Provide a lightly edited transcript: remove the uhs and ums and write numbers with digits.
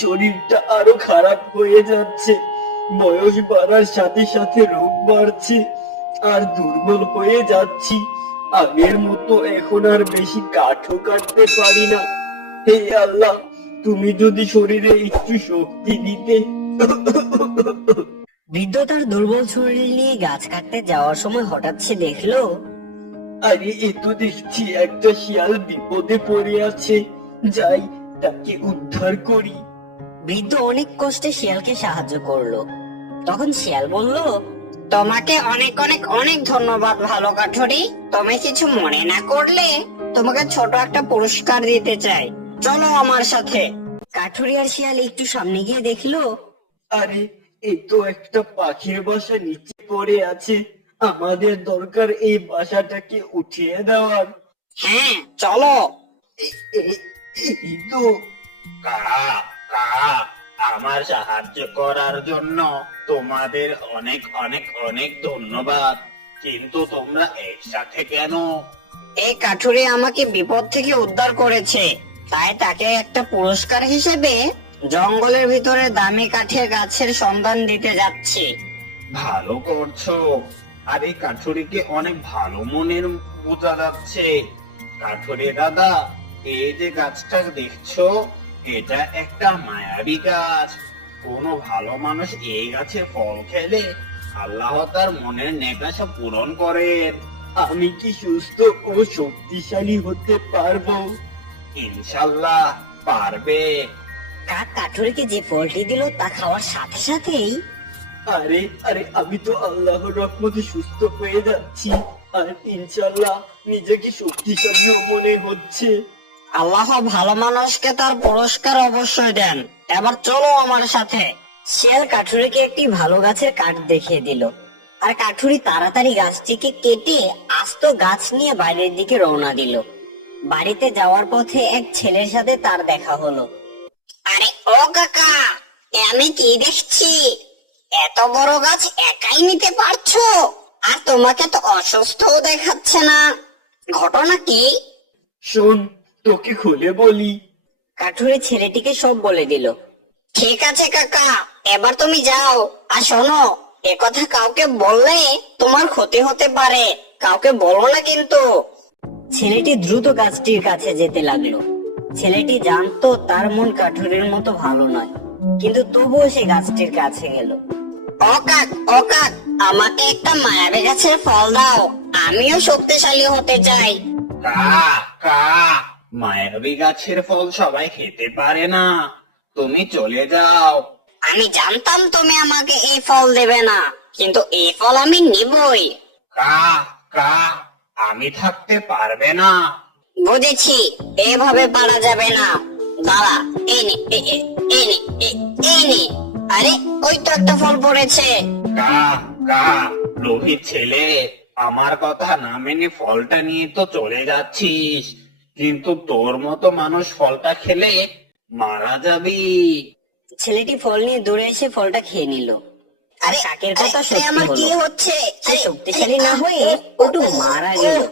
শরীরটা আরো খারাপ হয়ে যাচ্ছে। বয়স বাড়ার সাথে সাথে রোগ বাড়ছে, আর দুর্বল হয়ে যাচ্ছি। আগের মতো এখন আর বেশি কাঠও কাটতে পারি না। হে আল্লাহ, তুমি যদি শরীরে একটু শক্তি দিতে। বৃদ্ধ তার দুর্বল শরীর নিয়ে গাছ কাটতে যাওয়ার সময় হঠাৎ সে দেখলো আরে এ তো দেখছি একটা শিয়াল বিপদে পড়ে আছে। যাই, তাকে উদ্ধার করি। বৃদ্ধ অনেক কষ্টে শিয়ালকে সাহায্য করলো। তখন শিয়াল বলল, তোমাকে অনেক অনেক অনেক ধন্যবাদ ভালো কাঠুরি। তুমি কিছু মনে না করলে তোমাকে ছোট একটা পুরস্কার দিতে চাই, চলো আমার সাথে। কাঠুরি আর শিয়াল একটু সামনে গিয়ে দেখলো আরে এ তো একটা পাখির বাসা নিচে পড়ে আছে। আমাদের দরকার এই বাসাটাকে উঠিয়ে দেওয়ার। হ্যাঁ চলো। এই তো। কা কা আমার সাহায্য করার জন্য তোমাদের অনেক অনেক অনেক ধন্যবাদ। কিন্তু তোমরা একসাথে কেন? এই কাঠুরি আমাকে বিপদ থেকে উদ্ধার করেছে, তাই তাকে একটা পুরস্কার হিসেবে জঙ্গলের ভিতরে দামি কাঠের গাছের সন্ধান দিতে যাচ্ছি। ভালো করছো। আর এই কাঠুরিকে অনেক ভালো মনের বোঝা যাচ্ছে। কাঠুরি দাদা, এই যে গাছটা দেখছো, এটা একটা মায়াবী গাছ। কোনো ভালো মানুষ এই গাছে ফল খেলে আল্লাহ তার মনের নেকাশা পূরণ করেন। আমি কি সুস্থ ও শক্তিশালী হতে পারবো? ইনশাল্লাহ পারবে। কাক কাঠুরিকে যে ফলটি দিল তা খাওয়ার সাথে সাথেই আরে আরে আমি তো আল্লাহর রহমতে সুস্থ হয়ে যাচ্ছি, আর ইনশাল্লাহ নিজেকে শক্তিশালীও মনে হচ্ছে। আল্লাহ ভালো মানুষকে তার পুরস্কার অবশ্যই দেন। এবার চলো আমার সাথে। শিয়াল কাঠুরিকে একটি ভালো গাছের কাঠ দেখিয়ে দিল, আর কাঠুরি তাড়াতাড়ি গাছটিকে কেটে আস্ত গাছ নিয়ে বাইরের দিকে রওনা দিল। বাড়িতে যাওয়ার পথে এক ছেলের সাথে তার দেখা হলো। আরে ও কাকা, এ আমি কি দেখছি? এত বড় গাছ একাই নিতে পারছো? আর তোমাকে তো অসুস্থও দেখাচ্ছে না, ঘটনা কি? শোন, তোকে খুলে বলি। কাঠুরি ছেলেটিকে সব বলে দিল। ঠিক আছে কাকা, এবার তুমি যাও। আর শোনো, একথা কাউকে বললে তোমার ক্ষতি হতে পারে, কাউকে বলো না কিন্তু। ছেলেটি দ্রুত গাছটির কাছে যেতে লাগলো। ছেলেটি জানতো তার মন কাঠুরির মতো ভালো নয়, কিন্তু তবুও সে গাছটির কাছে গেল। ও কাক, আমাকে একটা মায়াবী গাছের ফল দাও, আমিও শক্তিশালী হতে চাই। কা কা মায়াবী গাছের ফল সবাই খেতে পারে না। তুমি চলে যাও। আমি জানতাম তুমি আমাকে এই ফল দেবে না, কিন্তু এই ফল আমি নিবই। কা কা আমি থাকতে পারবে না। বুঝেছি, এভাবে পারা যাবে না। দাঁড়া, এই নে, এই নে। আরে ওই তো একটা ফল পড়েছে। কা কা লোভী ছেলে, আমার কথা না মেনে ফলটা নিয়ে তো চলে যাচ্ছিস, কিন্তু তোর মতো মানুষ ফলটা খেলে মারা যাবি। ছেলেটি ফল নিয়ে দূরে এসে ফলটা খেয়ে নিল। আরে কাকের কথা সত্যি আমার কি হলো, হচ্ছে? সে শক্তিশালী না হয়ে একটু মারা গেল।